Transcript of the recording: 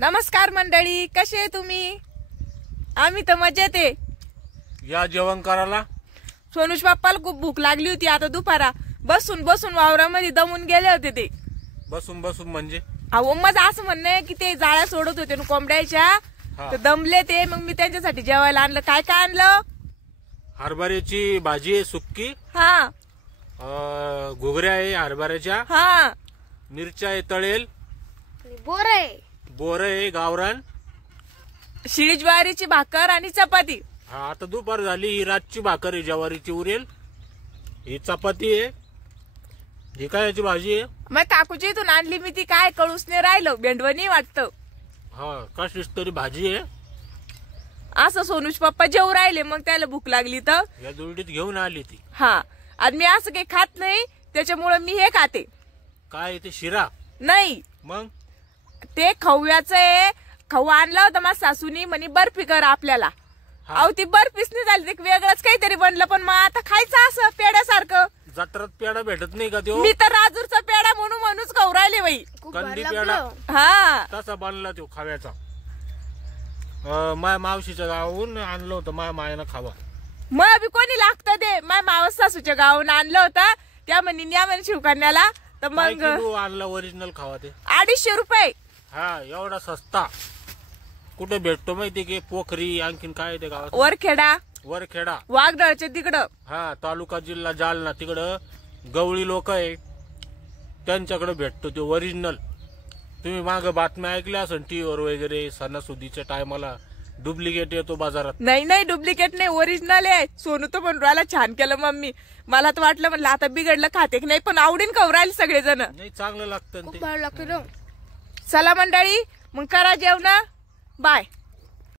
नमस्कार मंडळी, कसे आहे तुम्ही? आम्ही तर मजेत आहे. या जेवण करायला. सोनूश बाप्पाला खूप भूक लागली होती. आता दुपारा बसून बसून वावरामध्ये दमून गेले होते ते. बसून बसून म्हणजे अहो माझं असं म्हणणं आहे की ते जाळ्या सोडत होते ना कोंबड्याच्या, तर दमले ते. मग मी त्यांच्यासाठी जेवायला आणलं. काय काय आणलं? हरभऱ्याची भाजी आहे सुक्की, हा घुगऱ्या आहे हरभऱ्याच्या, हा मिरच्या आहे तळेल, बोर आहे गावरान, शिळी ज्वारीची भाकर आणि चपाती. हा आता दुपार झाली. ही रातची भाकर आहे ज्वारीची उरेल. ही चपाती आहे. ही काय याची भाजी आहे? मग काकूची इथून आणली मी ती. काय कळूच नाही राहिलं, भेंडवणी वाटतं. हा कशीच तरी भाजी आहे. असं सोनूश पप्पा जेवू राहिले. मग त्याला भूक लागली तर या दुलडीत घेऊन आली ती. हा, आणि मी असं काही खात नाही, त्याच्यामुळे मी हे खाते. काय ते शिरा? नाही, मग ते खव्याचं आहे. खवा आणला होता माझ्या सासूनी, म्हणे बर्फी कर आपल्याला. अहो ती बर्फीच नाही झाली, ते वेगळंच काहीतरी बनलं. पण मग आता खायचं असं पेड्यासारखं. जत्रात पेडा भेटत नाही का तो? मी तर राजूरचा पेडा म्हणूनच खाऊ राहिले बाई. कंदी पेडा हा तसा बनला तो खाव्याचा. माय मावशीच्या गावाहून आणलं होतं. माय मायानं खावा. मग बी कोणी लागतं ते. माझ्या मावस सासूच्या गावाहून आणलं होतं. त्या म्हणे न्या म्हणे शिवकन्याला. तर मग आणला ओरिजिनल खावा ते 250 रुपये. हा एवढा सस्ता कुठे भेटतो माहिती की? पोखरी आणखीन काय ते गावात? वरखेडा वाघडळच्या तिकडं. हा तालुका जिल्हा जालना तिकडं गवळी लोक आहे, त्यांच्याकडे भेटतो ते ओरिजिनल. तुम्ही माग बातम्या ऐकल्या असेल टीव्हीवर वगैरे, सणासुदीच्या टायमाला डुप्लिकेट येतो बाजारात. नाही डुप्लिकेट नाही, ओरिजिनल आहे. सोनू तो पण राहिला छान केलं मम्मी. मला तर वाटलं म्हणलं आता बिघडलं खाते की नाही, पण आवडीन खाऊ राहिले सगळेजण. नाही चांगलं लागतं ते. चला मंडळी, मग करा जेवण. बाय.